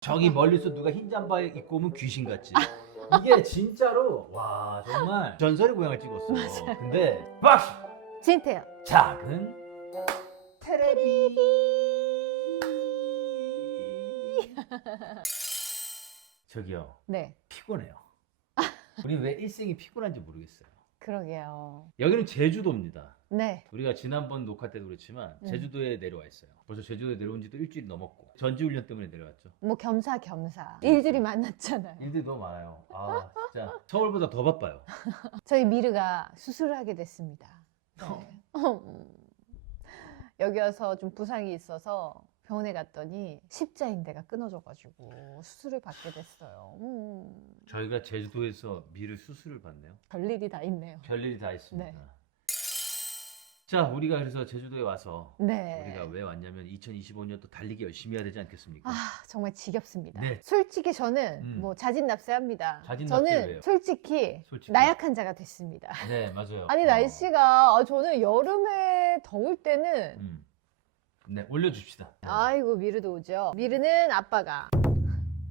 저기 멀리서 누가 흰 잠바 입고 오면 귀신 같지. 이게 진짜로 와 정말 전설의 고향을 찍었어. 맞아요. 근데 박수 진태요. 작은 테레비. 저기요 네, 피곤해요. 우리 왜 일생이 피곤한지 모르겠어요. 그러게요. 여기는 제주도입니다. 네, 우리가 지난번 녹화 때도 그렇지만 음. 제주도에 내려와 있어요. 벌써 제주도에 내려온 지도 일주일 넘었고 전지훈련 때문에 내려왔죠. 뭐 겸사겸사 그렇죠. 일들이 많았잖아요. 일들이 너무 많아요. 아 진짜 서울보다 더 바빠요. 저희 미르가 수술을 하게 됐습니다. 네. 여기 와서 좀 부상이 있어서 병원에 갔더니 십자인대가 끊어져가지고 수술을 받게 됐어요. 음, 저희가 제주도에서 미를 수술을 받네요. 별일이 다 있네요. 별일이 다 있습니다. 네. 자, 우리가 그래서 제주도에 와서 네. 우리가 왜 왔냐면 2025년 또 달리기 열심히 해야 되지 않겠습니까? 아 정말 지겹습니다. 네. 솔직히 저는 음. 뭐 자진납세합니다. 자진납세 저는 왜요? 솔직히, 솔직히. 나약한 자가 됐습니다. 네, 맞아요. 아니 어. 날씨가 아, 저는 여름에 더울 때는 음. 네, 올려줍시다. 네. 아이고 미르도 오죠. 미르는 아빠가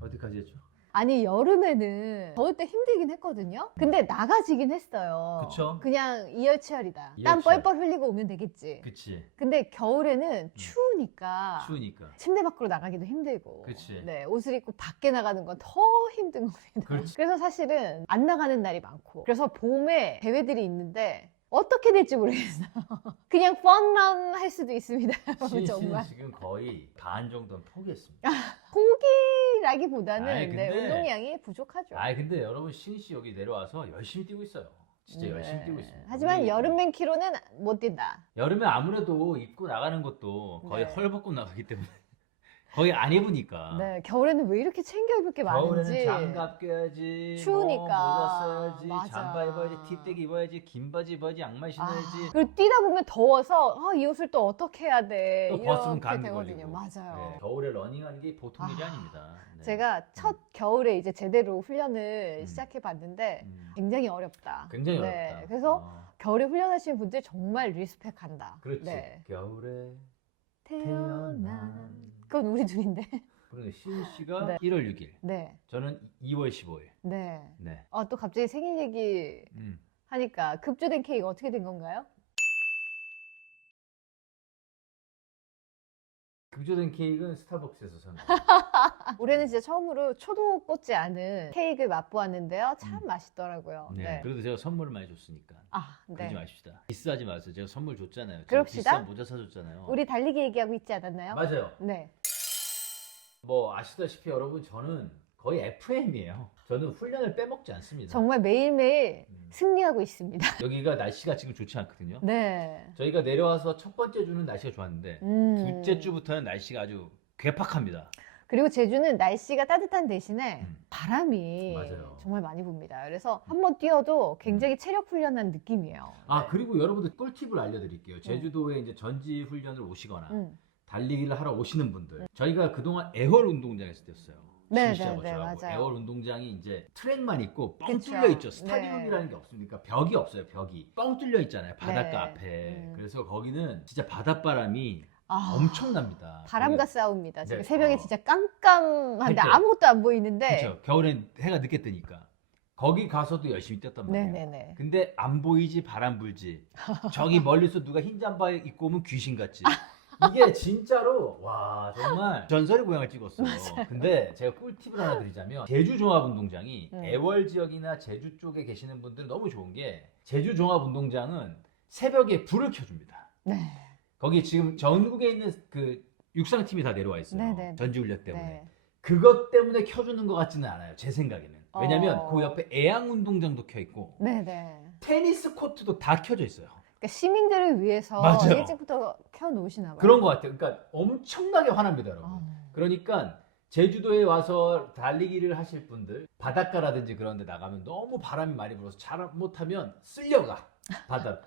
어디까지 했죠? 아니 여름에는 더울 때 힘들긴 했거든요. 근데 나가지긴 했어요. 그쵸. 그냥 이열치열이다. 땀 이열치열. 뻘뻘 흘리고 오면 되겠지. 그치. 근데 겨울에는 추우니까 추우니까. 침대 밖으로 나가기도 힘들고. 그치. 네, 옷을 입고 밖에 나가는 건 더 힘든 겁니다. 그렇지. 그래서 사실은 안 나가는 날이 많고. 그래서 봄에 대회들이 있는데 어떻게 될지 모르겠어요. 그냥 펀런 할 수도 있습니다. 신 정말. 지금 거의 반 정도는 포기했습니다. 포기라기보다는 아이, 네, 근데- 운동량이 부족하죠. 아, 근데 여러분 신씨 여기 내려와서 열심히 뛰고 있어요. 진짜 열심히 네. 뛰고 있습니다. 하지만 우리 여름 맨 키로는 못 뛴다. 여름에 아무래도 입고 나가는 것도 거의 네. 헐벗고 나가기 때문에 거의 안 입으니까. 네, 겨울에는 왜 이렇게 챙겨 입을 게 많은지. 아. 겨울에는 장갑 껴야지, 추우니까. 뭐 모자 써야지, 맞아. 잠바 입어야지, 팁대기 입어야지, 긴 바지 입어야지, 양말 신어야지. 그리고 뛰다 보면 더워서 아, 이 옷을 또 어떻게 해야 돼 또 벗으면 이렇게 감기 되거든요. 걸리고. 맞아요. 네, 겨울에 러닝하는 게 보통 일이 아, 아닙니다. 네. 제가 첫 겨울에 이제 제대로 훈련을 음. 시작해 봤는데 음, 굉장히 어렵다. 굉장히 네, 어렵다. 그래서 어, 겨울에 훈련하시는 분들 정말 리스펙한다. 그렇지. 네. 겨울에 태어난 태어난 그건 우리 둘인데. 그런데 시은 씨가 네. 1월 6일, 네, 저는 2월 15일. 네. 네. 아, 또 갑자기 생일 얘기 음. 하니까 급조된 케이크 어떻게 된 건가요? 급조된 케이크는 스타벅스에서 산 거. 올해는 진짜 처음으로 초도 꽂지 않은 케이크를 맛보았는데요. 참 음. 맛있더라고요. 네. 네. 그래도 제가 선물을 많이 줬으니까. 아, 그러지 네. 마십시다. 비싸지 마세요. 제가 선물 줬잖아요. 제가 그럽시다. 비싼 모자 사줬잖아요. 우리 달리기 얘기하고 있지 않았나요? 맞아요. 네. 뭐 아시다시피 여러분 저는 거의 FM이에요. 저는 훈련을 빼먹지 않습니다. 정말 매일매일 음. 승리하고 있습니다. 여기가 날씨가 지금 좋지 않거든요. 네. 저희가 내려와서 첫 번째 주는 날씨가 좋았는데 음. 둘째 주부터는 날씨가 아주 괴팍합니다. 그리고 제주는 날씨가 따뜻한 대신에 음. 바람이 맞아요. 정말 많이 붑니다. 그래서 한 번 뛰어도 굉장히 체력 훈련한 느낌이에요. 아 네. 그리고 여러분들 꿀팁을 알려드릴게요. 제주도에 이제 전지 훈련을 오시거나 음. 달리기를 하러 오시는 분들 저희가 그동안 애월 운동장에서 뛰었어요. 네, 네, 네, 저하고. 맞아요. 애월 운동장이 이제 트랙만 있고 뻥 그쵸. 뚫려 있죠. 네. 스타디움이라는 게 없으니까 벽이 없어요. 벽이 뻥 뚫려 있잖아요. 바닷가 네. 앞에. 음. 그래서 거기는 진짜 바닷바람이 아, 엄청납니다. 바람과 싸웁니다. 지금 네. 새벽에 어. 진짜 깜깜한데 그쵸. 아무것도 안 보이는데. 그렇죠. 겨울엔 해가 늦게 뜨니까 거기 가서도 열심히 뛰었단 말이에요. 네네네. 근데 안 보이지 바람 불지. 저기 멀리서 누가 흰 잠바 입고 오면 귀신 같지. 이게 진짜로 와 정말 전설의 고향을 찍었어. 근데 제가 꿀팁을 하나 드리자면 제주 종합운동장이 음. 애월 지역이나 제주 쪽에 계시는 분들은 너무 좋은 게 제주 종합운동장은 새벽에 불을 켜줍니다. 네. 거기 지금 전국에 있는 그 육상 팀이 다 내려와 있어요. 네네. 전지훈련 때문에. 네. 그것 때문에 켜주는 것 같지는 않아요. 제 생각에는. 왜냐면 어. 그 옆에 애양 운동장도 켜 있고 네네. 테니스 코트도 다 켜져 있어요. 그러니까 시민들을 위해서 맞아요. 일찍부터 켜놓으시나 봐요. 그런 것 같아요. 그러니까 엄청나게 화납니다, 여러분. 어. 그러니까 제주도에 와서 달리기를 하실 분들 바닷가라든지 그런 데 나가면 너무 바람이 많이 불어서 잘 못하면 쓸려가. 바다.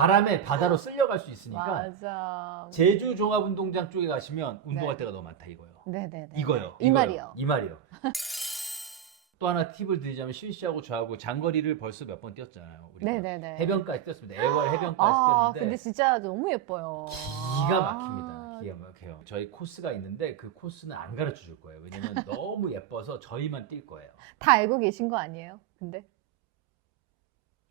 바람에 바다로 쓸려갈 수 있으니까 맞아. 제주 종합운동장 쪽에 가시면 운동할 네. 때가 너무 많다 이거요. 네네네. 이거요. 이 이거요. 말이요. 이 말이요. 또 하나 팁을 드리자면 씨하고 저하고 장거리를 벌써 몇 번 뛰었잖아요. 우리가. 네네네. 해변까지 뛰었습니다. 애월 해변까지 아, 뛰었는데 근데 진짜 너무 예뻐요. 기가 막힙니다. 기가 막혀요. 저희 코스가 있는데 그 코스는 안 가르쳐 줄 거예요. 왜냐면 너무 예뻐서 저희만 뛸 거예요. 다 알고 계신 거 아니에요? 근데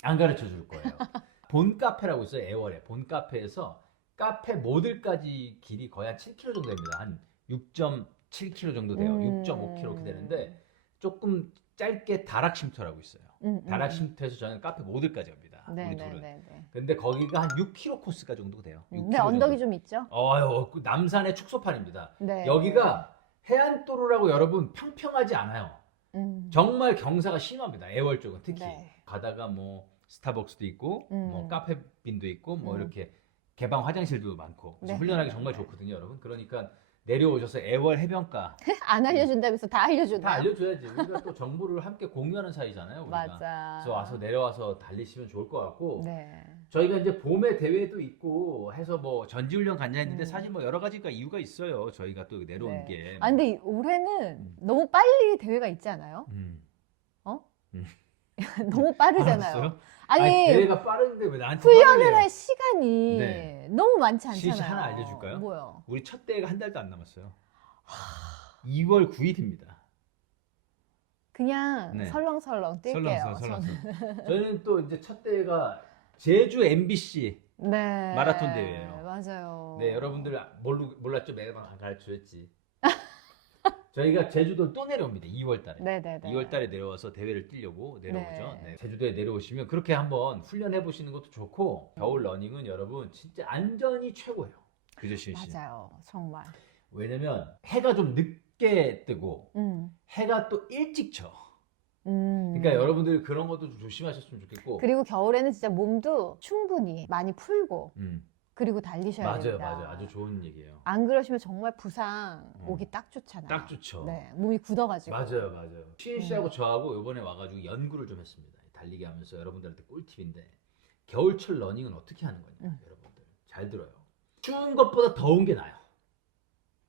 안 가르쳐 줄 거예요. 본 카페라고 있어요. 애월에 본 카페에서 카페 모델까지 길이 거의 한 7km 정도 됩니다. 한 6.7km 정도 돼요. 음. 6.5km 이렇게 되는데 조금 짧게 다락 쉼터라고 있어요. 음, 음, 다락 음. 쉼터에서 저는 카페 모델까지 갑니다. 네, 우리 네, 둘은. 네, 네. 근데 거기가 한 6km 코스가 정도 돼요. 6km 근데 언덕이 정도. 좀 있죠? 어유 그 남산의 축소판입니다. 네. 여기가 해안도로라고 여러분 평평하지 않아요. 음. 정말 경사가 심합니다. 애월 쪽은 특히 네. 가다가 뭐 스타벅스도 있고 음. 뭐 카페빈도 있고 뭐 음. 이렇게 개방 화장실도 많고 그래서 네. 훈련하기 정말 네. 좋거든요, 여러분. 그러니까 내려오셔서 애월 해변가 안 알려준다면서 다 알려주나요? 다 알려줘야지. 우리가 또 정보를 함께 공유하는 사이잖아요. 우리가. 맞아. 그래서 와서 내려와서 달리시면 좋을 것 같고 네. 저희가 이제 봄에 대회도 있고 해서 뭐 전지훈련 갔냐 했는데 음. 사실 뭐 여러 가지가 이유가 있어요. 저희가 또 내려온 네. 게. 아 근데 이- 올해는 음. 너무 빨리 대회가 있지 않아요? 음. 너무 빠르잖아요. 알았어요? 아니, 아니, 대회가 빠른데 왜 나한테 훈련을 내요? 할 시간이 네. 너무 많지 않잖아요. 하나 알려줄까요? 뭐요? 우리 첫 대회가 한 달도 안 남았어요. 2월 9일입니다. 그냥 네. 설렁설렁 뛸게요. 설렁설렁 설렁설렁. 저는. 또 이제 첫 대회가 제주 MBC. 네. 마라톤 대회예요. 맞아요. 네, 여러분들 모르, 몰랐죠? 매번 가르쳐줬지. 저희가 제주도 또 내려옵니다. 2월 달에. 네네네. 2월 달에 내려와서 대회를 뛰려고 내려오죠. 네. 네, 제주도에 내려오시면 그렇게 한번 훈련해 보시는 것도 좋고 겨울 러닝은 여러분 진짜 안전이 최고예요. 그죠, 시은 씨? 맞아요. 정말. 왜냐면 해가 좀 늦게 뜨고 음. 해가 또 일찍 져. 음. 그러니까 여러분들이 그런 것도 좀 조심하셨으면 좋겠고. 그리고 겨울에는 진짜 몸도 충분히 많이 풀고 음, 그리고 달리셔야 맞아요, 됩니다. 맞아요. 아주 좋은 얘기예요. 안 그러시면 정말 부상 어. 오기 딱 좋잖아요. 딱 좋죠. 네, 몸이 굳어가지고. 맞아요, 맞아요. 시인 음. 씨하고 저하고 이번에 와가지고 연구를 좀 했습니다. 달리기 하면서 여러분들한테 꿀팁인데 겨울철 러닝은 어떻게 하는 거냐, 음. 여러분들 잘 들어요. 추운 것보다 더운 게 나요.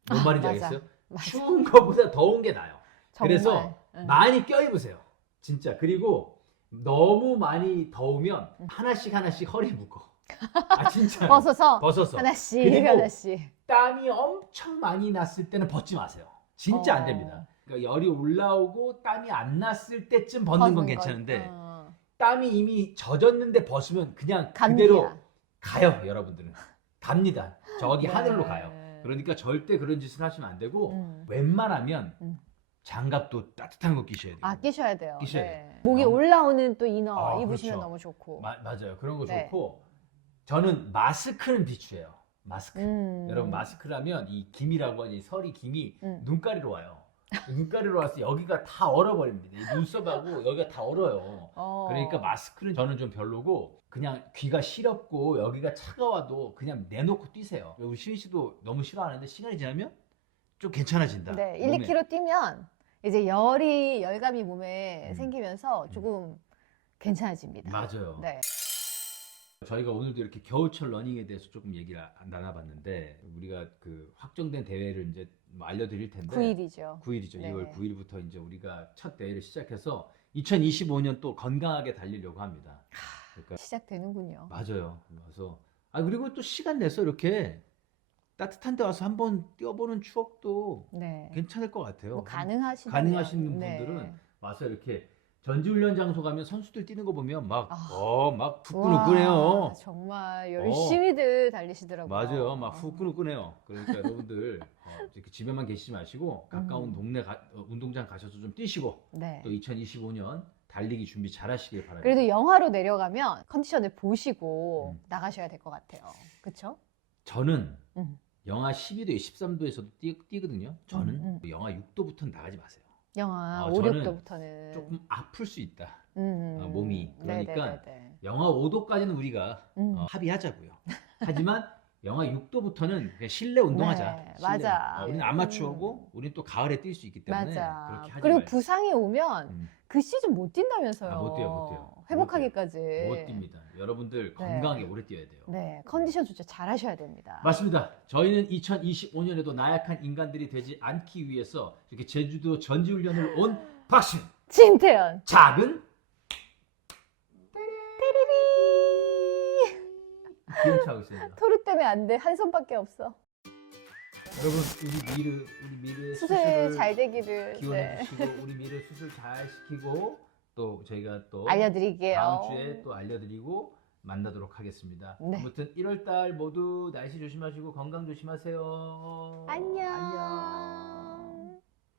뭔 아, 말인지 맞아. 알겠어요? 맞아. 추운 것보다 더운 게 나요. 정말. 그래서 응. 많이 껴입으세요. 진짜. 그리고 너무 많이 더우면 음. 하나씩 하나씩 허리 묶어. 아 진짜. 벗어서 벗어서. 하나씩 그리고 하나씩. 땀이 엄청 많이 났을 때는 벗지 마세요. 진짜 안 어. 됩니다. 그러니까 열이 올라오고 땀이 안 났을 때쯤 벗는 건 벗는 괜찮은데 어. 땀이 이미 젖었는데 벗으면 그냥 감기야. 그대로 가요, 여러분들은. 갑니다. 저기 네. 하늘로 가요. 그러니까 절대 그런 짓을 하시면 안 되고 음. 웬만하면 음. 장갑도 따뜻한 거 끼셔야 돼요. 아 끼셔야 돼요. 끼셔야 네. 돼요. 목이 너무- 올라오는 또 이너 아, 입으시면 그렇죠. 너무 좋고. 마- 맞아요. 그런 거 네. 좋고 저는 마스크는 비추해요. 마스크. 음. 여러분 마스크라면 이 김이라고 하니 설이 김이 음. 눈가리로 와요. 눈가리로 와서 여기가 다 얼어버립니다. 이 눈썹하고 여기가 다 얼어요. 어. 그러니까 마스크는 저는 좀 별로고 그냥 귀가 시렵고 여기가 차가워도 그냥 내놓고 뛰세요. 우리 시은 씨도 너무 싫어하는데 시간이 지나면 좀 괜찮아진다. 네, 1, 몸에. 2kg 뛰면 이제 열이 열감이 몸에 음. 생기면서 조금 괜찮아집니다. 맞아요. 네. 저희가 오늘도 이렇게 겨울철 러닝에 대해서 조금 얘기를 아- 나눠봤는데 우리가 그 확정된 대회를 이제 뭐 알려드릴 텐데 9일이죠. 9일이죠. 네. 2월 9일부터 이제 우리가 첫 대회를 시작해서 2025년 또 건강하게 달리려고 합니다. 그러니까 시작되는군요. 맞아요. 그래서 아 그리고 또 시간 내서 이렇게 따뜻한 데 와서 한번 뛰어보는 추억도 네. 괜찮을 것 같아요. 뭐 가능하시다면 가능하시는 네. 분들은 와서 이렇게 전지훈련 장소 가면 선수들 뛰는 거 보면 막 아. 어 막 와, 후끈후끈해요. 정말 열심히들 달리시더라고요. 맞아요. 막 후끈후끈해요. 그러니까 여러분들 어, 이렇게 집에만 계시지 마시고 가까운 음. 동네 가- 어, 운동장 가셔서 좀 뛰시고 네. 또 2025년 달리기 준비 잘 하시길 바랍니다. 그래도 영하로 내려가면 컨디션을 보시고 음. 나가셔야 될 것 같아요. 그렇죠? 저는 음. 영하 12도, 13도에서도 뛰, 뛰거든요. 저는 음, 영하 6도부터는 나가지 마세요. 영하 어, 5, 저는 6도부터는 조금 아플 수 있다. 음. 어, 몸이. 그러니까 네네네네. 영하 5도까지는 우리가 음. 어, 합의하자고요. 하지만 영하 6도부터는 그냥 실내 운동하자. 네, 실내. 맞아. 어, 우리는 아마추어고 우리는 또 가을에 뛸 수 있기 때문에 맞아. 그렇게 하지 그리고 말자. 부상이 오면 음, 그 시즌 못 뛴다면서요. 아, 못 뛰어요, 못 뛰어요. 회복하기까지. 못 뜁니다. 여러분들 건강하게 오래 뛰어야 돼요. 네, 컨디션 조절 잘 하셔야 됩니다. 맞습니다. 저희는 2025년에도 나약한 인간들이 되지 않기 위해서 이렇게 제주도 전지훈련을 온 박신 진태현. 작은 테리비. 기운차고 있습니다. 토르 때문에 안 돼. 한 손밖에 없어. 여러분 우리 미르 우리 미르 수술 잘 되기를 기원해 네. 주시고 우리 미르 수술 잘 시키고 또 저희가 또 알려드릴게요. 다음 주에 또 알려드리고 만나도록 하겠습니다. 네. 아무튼 1월 달 모두 날씨 조심하시고 건강 조심하세요. 안녕. 안녕.